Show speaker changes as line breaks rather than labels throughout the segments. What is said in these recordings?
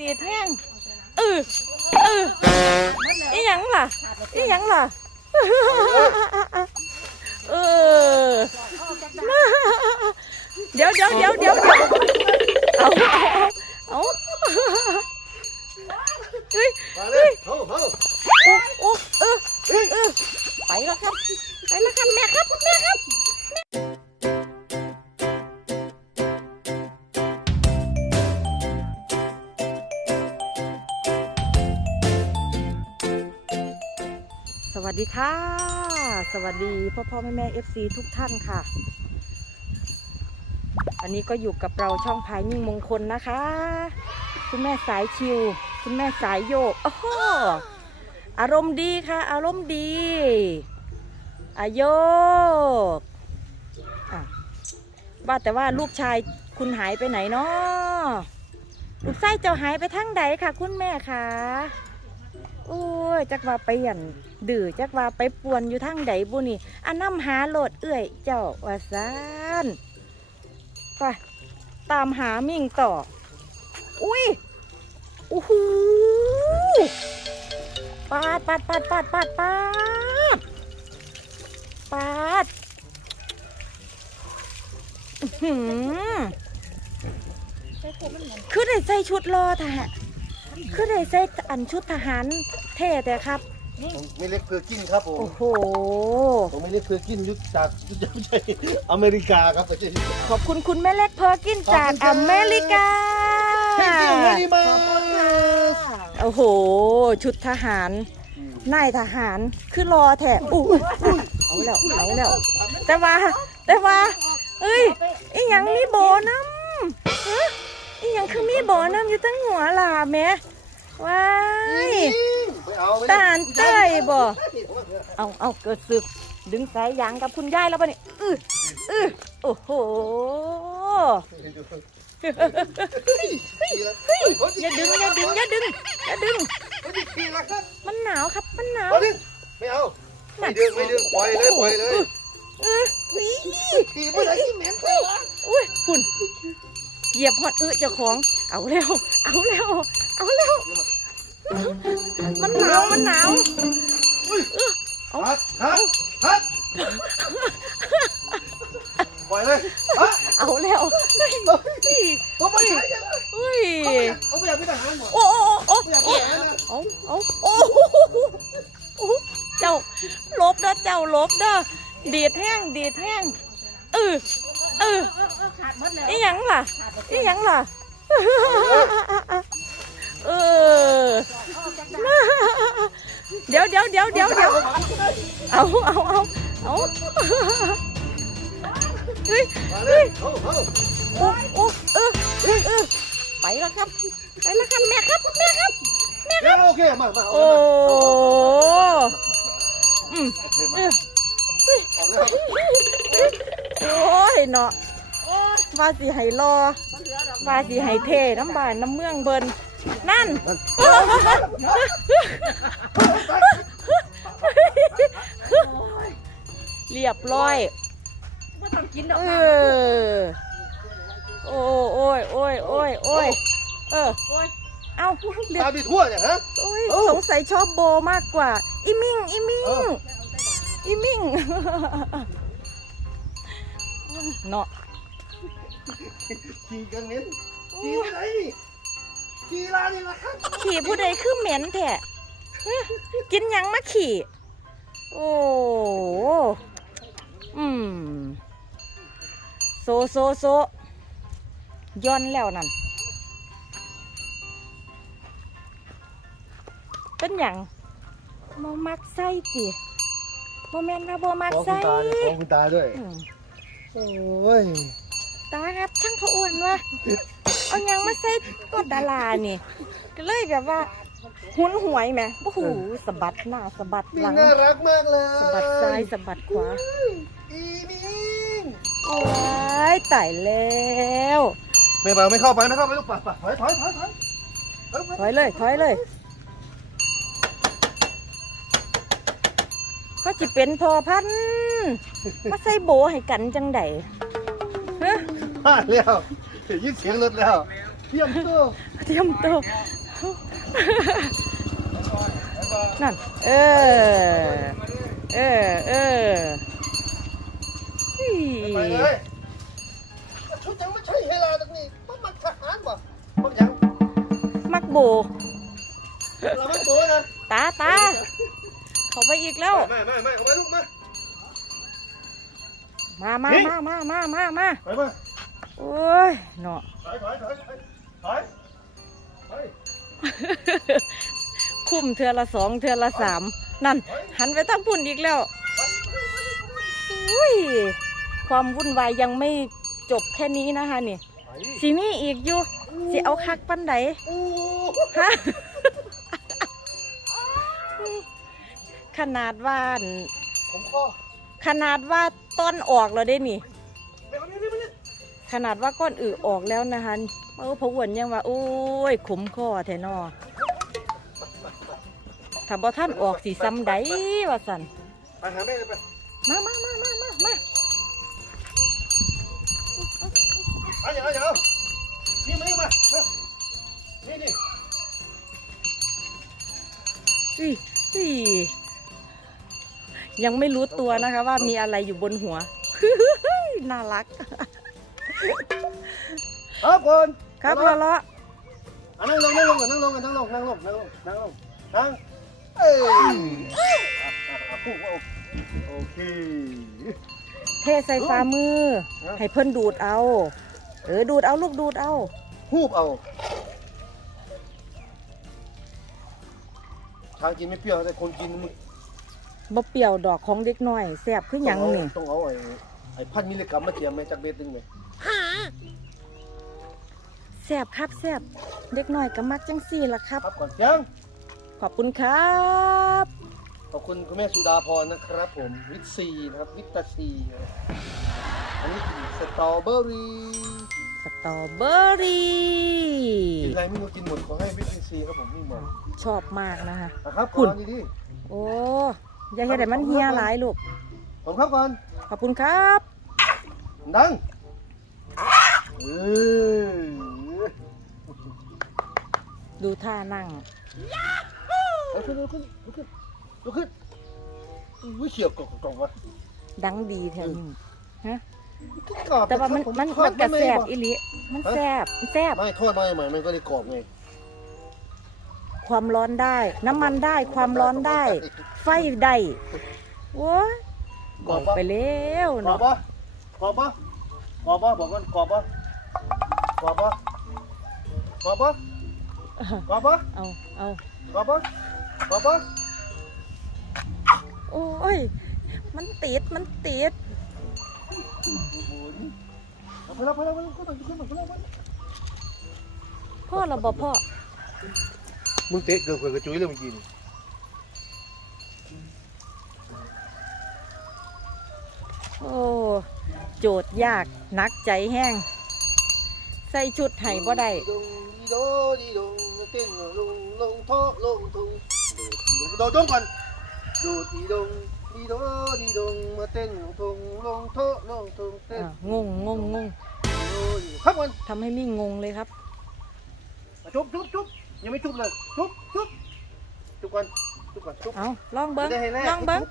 ดีดแห้งเออเอออีหยังล่ะอีหยังล่ะเออเดี๋ยวเดี๋ยวเดี๋ยวเดี๋ยวเดี๋ยวเอาเอาเอาเฮ้ย
มาเลย
ดีค่ะ สวัสดีพ่อพ่อแม่แม่เอฟซีทุกท่านค่ะ อันนี้ก็อยู่กับเราช่องพายมิ่งมงคลนะคะ คุณแม่สายชิว คุณแม่สายโยกโอ้โหอารมณ์ดีค่ะ อารมณ์ดีอาโยกว่าแต่ว่าลูกชายคุณหายไปไหนเนาะลูกไส้เจ้าหายไปทั้งใดค่ะ คุณแม่คะ โอ้ยจักว่าไปหยันดื้อจักว่าไปป่วนอยู่ทั้งใดบุนี่อันน้ำหาโหลดเอื่อยเจ้าว่าซานไปตามหามิ่งต่อ อุ้ยโอ้โหปาดปาดปาดปาดปาดปาดปาดอื้อหือคือได้ใส่ชุดรอทหาร คือได้ใส่อันชุดทหารเท่แต่ครับ
ผมไม่เล็กเพอร์กินครับผม
โอ้โห
ผมไม่เล็กเพอร์กินยุคจากยุคไม่ใช่อเมริกาครับไม่ใช่
ขอบคุณคุณแม่เล็กเพอร์กินจาก
ขอบคุณครั
อบเมริกา
เฮ้ยเฮ้ยมา
โอ้โห ชุดทหาร นายทหาร คือรอแท้อู้เอาแล้วเอาแล้ว แต่ว่า แต่ว่า เอ้ย อีหยังมีโบน้ำฮะ อีหยังคือมีโบน้ำอยู่ตั้งหัวหลาแม่ว้าย
ไม่เอาไม่
ทหารเต้ยบ่เอาเอาเกิดศึก ดึงสายยางกับคุณยายแล้วปะเนี่ยอื้ออื้อโอ้โหอย่าดึงอย่าดึงอย่าดึงอย่าดึง มันหนาวครับมันหนาว
ไม่เอาไม่ดึงไม่ดึงปล่อยเลยปล่อยเลย
เอออุ๊ย
ตีไม่ได้ที่เหม็นเลย
อุ้ยฝุ่น เหยียบหอดอื้อเจ้าของ เอาแล้วเอาแล้วเอาแล้วมันหนาว มันหนาว
ฮัทฮัทฮัทปล่อยเลยฮะ
เอาแล้วเฮ้ยเฮ้ย
ผมไม่ใช่ยัง
เฮ้ย
เขาไม่อยากเป็นทหารหมด
โอ้โอ้โอ้
ไม่อยาก
โอ้
เป็นทหารนะ
เอาเอาโอ้โอ้เจ้าหลบเด้อเจ้าหลบเด้อดีดแห้งดีดแห้งเออ เอออีหยังล่ะ อีหยังล่ะ เออ เดี๋ยวเดี๋ยวเดี๋ยวเดี๋ยวเดี๋ยวเอาเอาเอาเอาเฮ้
ยเฮ้าเฮ้า
โอ้โอ้เออเออเออไปแล้วครับ ไปแล้วครับแม่ครับแม่ครับ
เดี๋ยวโอเคมามา
โอ้อืมเออ
ออกแล้ว
โอ้ยเนาะว่าสิให้รอว่าสิให้เทน้ำบานน้ำเมืองเบินนั่นเรียบร้อย
ไม่ต้องกินดอก
เออโอ้โอ้ยโอ้ยโอ้ยโอ้ยเออ
โอ้ย
เอาเรียบ
ตาไปทั่วเนี่ยฮะ
โอ้ย
เอ้า
สงสัยชอบโบมากกว่าอีมิงอีมิง
เอ้า
อีมิง เนาะ
ขี่กันเน้นขี่ไปไหนนี่ขี่ลานี่ละครับ
ขี่ผู้ใดคือเหม็นแท้เอ้อกินหยังมาขี่ โอ้อืมโซโซโซย้อนแล้วนั่น เป็นหยังโมมักไส้ติโมแมนนะโมมัก
ของคุ
ไส้
ณตาเนี่ยของคุณตาด้วย
อืม
โอ้ย
ตาครับช่างพระอ้วนวะเอาหยังมาใส่ตัวดารานี่ก็เลยแบบว่าหุนหวยไหมโอ้โหสะบัดหน้าสะบัดห
นี่
ลัง
น่ารักมากเลย
สะบัดซ้ายสะบัดขวา
อีมิง
ว้ายตายแล้ว
ไม่เปล่าไม่เข้าไปไม่เข้าไปลูกปัดปัดถอยถอยถอยถอย
ถอยเลยถอยเลย ก็จะเป็นพอพันธุ์มาใส่โบให้กันจังใดฮะ
พลาดแล้วได้ยินเสียงรถแล้วเทียมตัว
เตรียมตัวนั่น เออ เออ เอออี้
ไปเลยชุดยังไม่ใช่เฮลาตรงนี้มันมักทหารวะมันยัง
มักโบ
เราไม่ตัวนะ
ตาตา เขาไปอีกแล้ว
ไม่ไม่ไม่เอาไปลูกมา
มามามามามามามา
ไปมา
โอ้ยเนาะ
ถอยถอยถอยถอยถอยถอย
คุ้มเทือละสองเทือละสามนั่น หันไปตั้งพุ่นอีกแล้วอุ้ยความวุ่นวายยังไม่จบแค่นี้นะคะนี่
ไป
สิมีอีกอยู่สิเอาคักปันได
โอ้
ฮะ ขนาดว่าอัน
ผมข้อ
ขนาดว่าต้นออกแล้วได้นี่
ไปเอาเนี่ยไปเนี่ย
ขนาดว่าก้อนอือออกแล้วนะคะเออพะอ้วนยังว่าโอ้ยขมคอแทนอถ้าบ่ท่านออกสีซ้ำใดว่าสัน
ไปหาแม่เลยไป
มามามามามามา
เอาอย่าเอาอย่าเอานี่มานี่มามานี่นี่
อุ้ยอุ้ย ยังไม่รู้ตัวนะคะว่ามีอะไรอยู่บนหัว น่ารัก
ครับคน
ครับ
เอา
ละ
ละ
ละ
อะนั่งลงนั่งลงก่อนนั่งลงกันนั่งลงนั่งลงนั่งลงนั่งลงนั่งเอ้ยอะอะอะปุ๊บโอเค
เทใส่ฝ่ามือ
ฮะ
ให้เพิ่นดูดเอา เออดูดเอาลูกดูดเอา
ฮูบเอาทางกินไม่เปรี้ยวแต่คนกินมึง
บ่เปรี้ยวดอกของเด็กน้อยแซ่บคือหยังนี่
ต้องเอาไอ้ไอ้พันมิลลิกรัมมาเจียมไหมจากเบ็ดหนึงไหม
แซ่บครับแซ่บเด็กน้อยก็มักจังซี่ล่ะครับ
ครับก่อนยัง
ขอบคุณครับ
ขอบคุณคุณแม่สุดาพรนะครับผมวิตซีนะครับวิตาซีนะครับอันนี้สตรอเบอรี่
สตรอเบอรี่
กินอะไรไม่รู้กินหมดขอให้วิตาซีครับผมนี่หมด
ชอบมากนะคะ
นะครับ
คุณ
ก่อนดี
โอ้ อย่าเฮ็ดให้มันเฮียหลายลูก
ๆผมครับก่อน
ขอบคุณครับ
ดังเออ
ดูท่านั่ง
ลุกขึ้นลุกขึ้นลุกขึ้นลุกขึ้นอุ้ยเขียวกล่องกล่องวะ
ดังดีแถวนี้ฮะ
กรอบ
แต่ว่ามัน
ผ
มัน
ทอ
มั
ด
นกระ
ไม่
แซบ
บอก
อีหลิมันแซบมันแซบ
ไม่ทอดมาใหม่ๆมันก็ได้กรอบไง
ความร้อนได้ น้ำมันได้ความร้อนได้ ไฟได้โว้ย
กรอบ
บ
ปะ
อกไปแล้ว
กรอบ
เนาะ
ปะกรอบปะกรอบปะบอกกันกรอบปะกรอบปะกรอบปะกรอบปะ
เอาเอา
กรอบปะกรอบปะ
โอ้ยมันติดมันติด
เอาไปแล้วไปแล้วไปแล้วขึ้นมาขึ้นมาขึ้นมา
พ่อเราบอกพ่อ
มึงเตะเกือบเกือบกระจุยเลยเมื่อกี้นี่
โอ้โจทย์ยากหนักใจแห้ง ใส่ชุดไห้บ่ได้
ดีดงดีโดดีดงเต้นลงลงท่อลงทุ่งโดดจงก่อนดูดีดงดีโดดีดงมาเต้นลงทุ่งลงท่อลงทุ่งเต้น
อะงงงงงง
ครับก่อน
ทำให้มิ่งงงเลยครับ
จุ๊บจุ๊บจุ๊บ ยังไม่จุ๊บเลยจุ๊บจุ๊บจุ๊บก่อนจุ๊บก่อนจุ๊บ
เอาลองเบิ้ง
จะได้ให้แรก
ลองเบิ้ง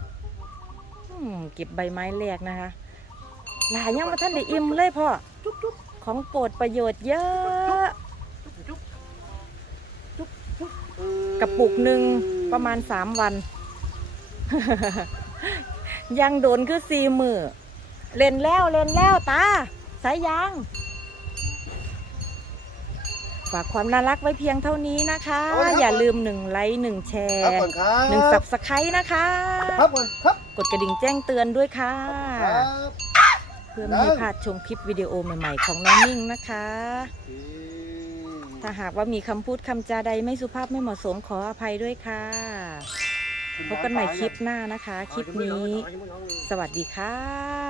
อืมเก็บใบไม้แรกนะคะหลายยังมาท่านได้อิ่มเลยพ่อ
จุ๊บจุ๊บ
ของโปรดประโยชน์เยอะ
จุ๊บจุ๊บจุ๊บ
กระปุกหนึ่งประมาณสามวัน ยังโดนคือสี่มือเล่นแล้วเล่นแล้วตา สายยาง ฝากความน่ารักไว้เพียงเท่านี้นะคะอย่าลืมหนึ่งไลค์หนึ่งแช
ครับ
ร์
ก่อนครับ
หนึ่งสับสไครนะคะ
ครับก่อนครับ
กดกระดิ่งแจ้งเตือนด้วยค่ะ
ครับ
เพื่อไม่ให้พลาดชมคลิปวิดีโอใหม่ๆ ของน้องนิ่งนะคะ ถ้าหากว่ามีคำพูดคำจาใดไม่สุภาพไม่เหมาะสมขออภัยด้วยค่ะ พบกันใหม่คลิปหน้านะคะ คลิปนี้ สวัสดีค่ะ